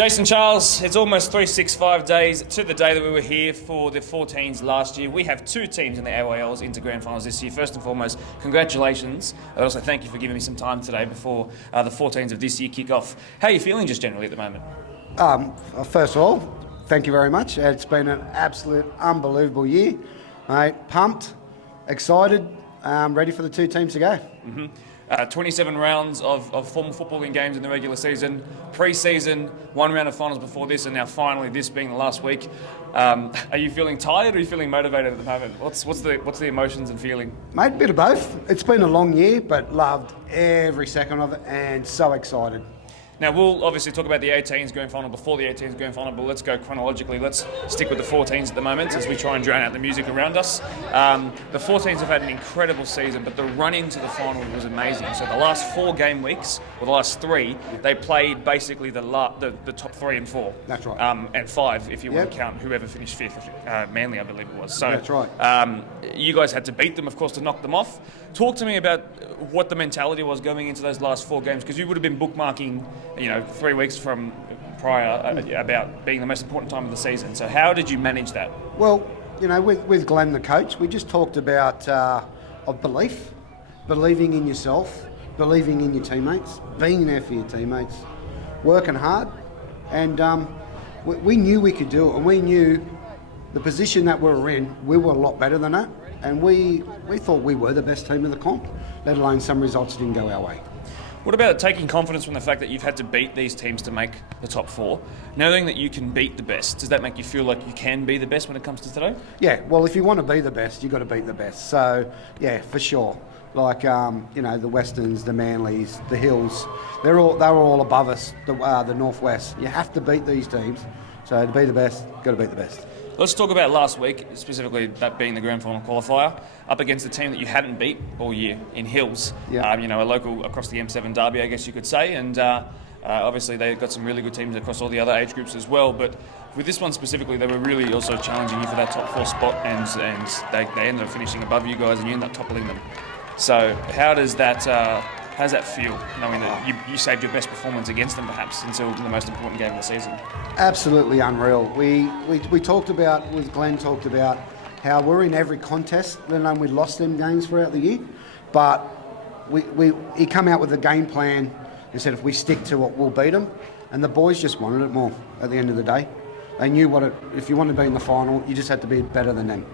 Jason Charles, it's almost 365 days to the day that we were here for the 14s last year. We have two teams in the AYLs into grand finals this year. First and foremost, congratulations. I also thank you for giving me some time today before the 14s of this year kick off. How are you feeling just generally at the moment? First of all, thank you very much. It's been an absolute unbelievable year. Mate, pumped, excited, ready for the two teams to go. 27 rounds of formal footballing games in the regular season, pre-season, one round of finals before this, and now finally this being the last week. Are you feeling tired or are you feeling motivated at the moment? What's the emotions and feeling? Mate, a bit of both. It's been a long year, but loved every second of it and so excited. Now, we'll obviously talk about the 18s grand final before the 18s grand final, but let's go chronologically. Let's stick with the 14s at the moment as we try and drown out the music around us. The 14s have had an incredible season, but the run into the final was amazing. So the last 4 game weeks, or the last 3, they played basically the top 3 and 4. That's right. And 5, if you want to count whoever finished 5th, Manly, I believe it was. So that's right. You guys had to beat them, of course, to knock them off. Talk to me about what the mentality was going into those last 4 games, because you would have been bookmarking 3 weeks from prior about being the most important time of the season. So how did you manage that? Well, with Glenn, the coach, we just talked about of belief, believing in yourself, believing in your teammates, being there for your teammates, working hard, and we knew we could do it, and we knew the position that we were in, we were a lot better than that, and we thought we were the best team in the comp, let alone some results didn't go our way. What about taking confidence from the fact that you've had to beat these teams to make the top 4? Knowing that you can beat the best, does that make you feel like you can be the best when it comes to today? Yeah, well, if you want to be the best, you've got to beat the best. So, yeah, for sure. Like, the Westerns, the Manleys, the Hills, they were all above us, the Northwest. You have to beat these teams. So to be the best, got to beat the best. Let's talk about last week, specifically that being the grand final qualifier, up against the team that you hadn't beat all year in Hills. Yeah. A local across the M7 derby, I guess you could say, and obviously they've got some really good teams across all the other age groups as well. But with this one specifically, they were really also challenging you for that top 4 spot, and they ended up finishing above you guys, and you ended up toppling them. So how does that feel, knowing that you saved your best performance against them perhaps until the most important game of the season? Absolutely unreal. We talked about, with Glenn talked about how we're in every contest, let alone we lost them games throughout the year, but he come out with a game plan and said if we stick to it, we'll beat them, and the boys just wanted it more at the end of the day. They knew if you wanted to be in the final, you just had to be better than them.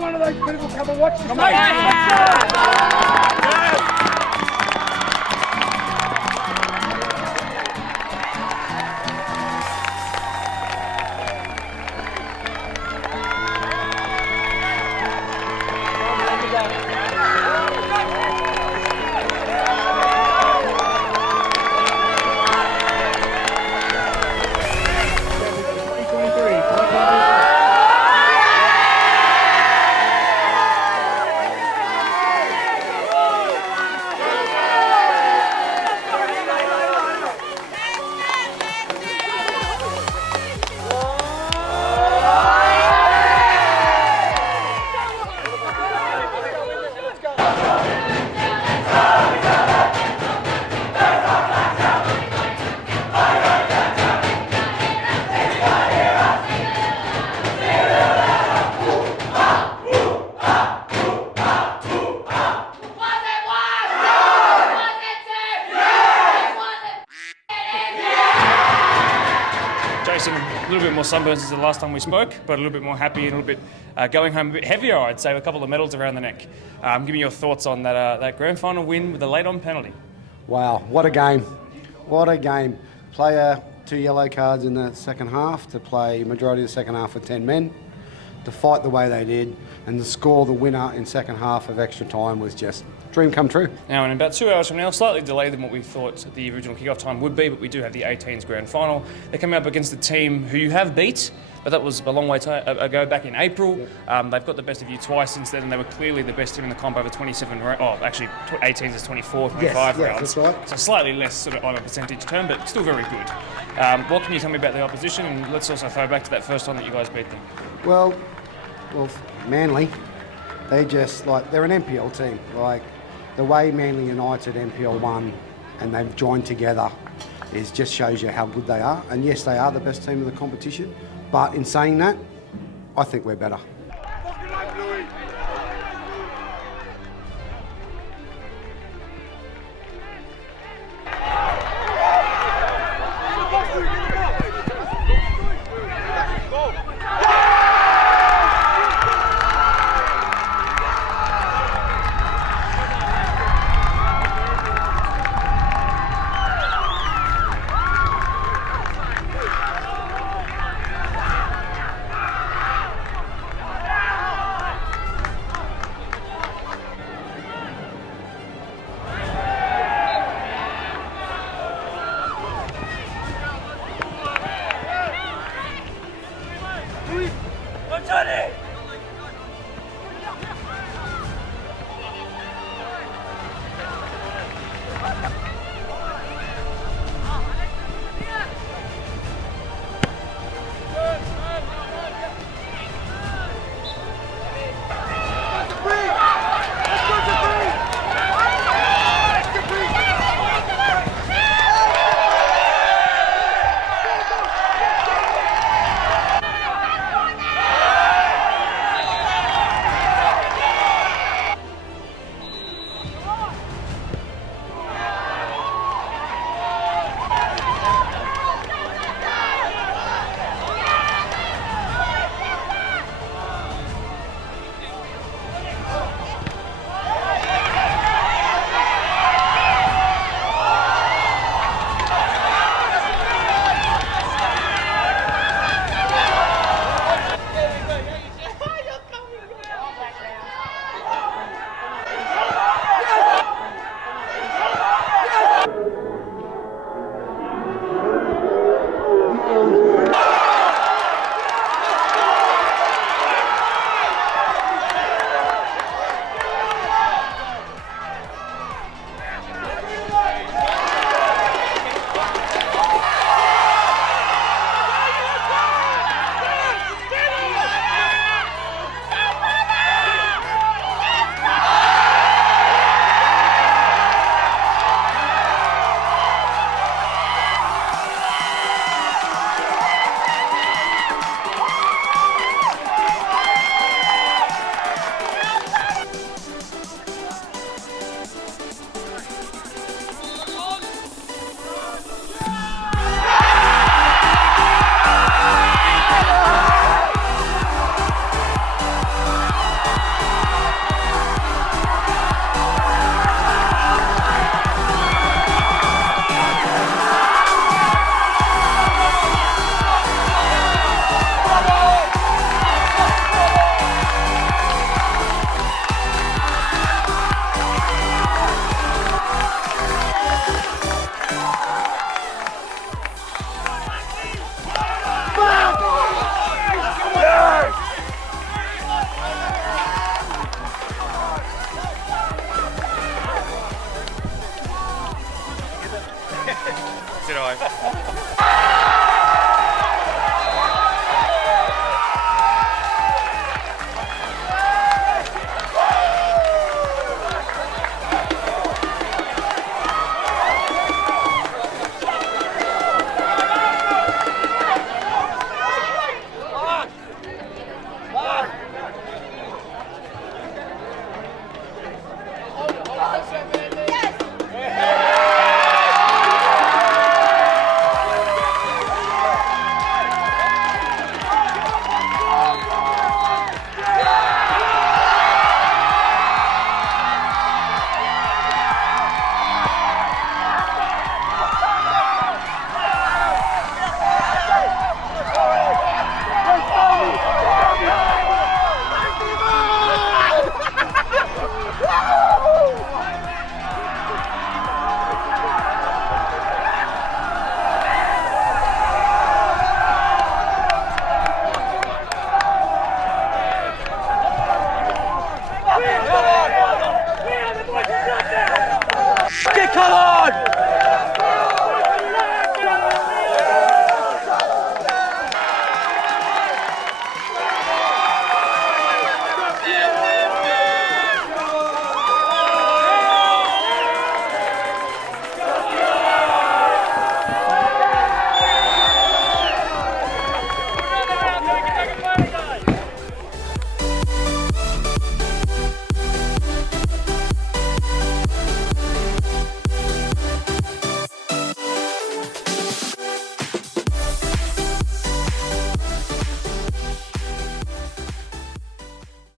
one of those people come and watch the Jason, a little bit more sunburns since the last time we spoke, but a little bit more happy and a little bit going home a bit heavier, I'd say, with a couple of medals around the neck. Give me your thoughts on that grand final win with a late-on penalty. Wow, what a game. What a game. Player 2 yellow cards in the second half to play majority of the second half with 10 men, to fight the way they did, and to score the winner in second half of extra time was just dream come true. Now, in about 2 hours from now, slightly delayed than what we thought the original kickoff time would be, but we do have the 18s grand final. They're coming up against a team who you have beat, but that was a long way ago, back in April. Yep. They've got the best of you twice since then, and they were clearly the best team in the comp over 18s is 24, 25 rounds. That's right. So slightly less sort of on a percentage term, but still very good. What can you tell me about the opposition? And let's also throw back to that first time that you guys beat them. Well, Manly, they're an NPL team. Like, the way Manly United's NPL 1 and they've joined together just shows you how good they are. And yes, they are the best team of the competition. But in saying that, I think we're better. Enjoy.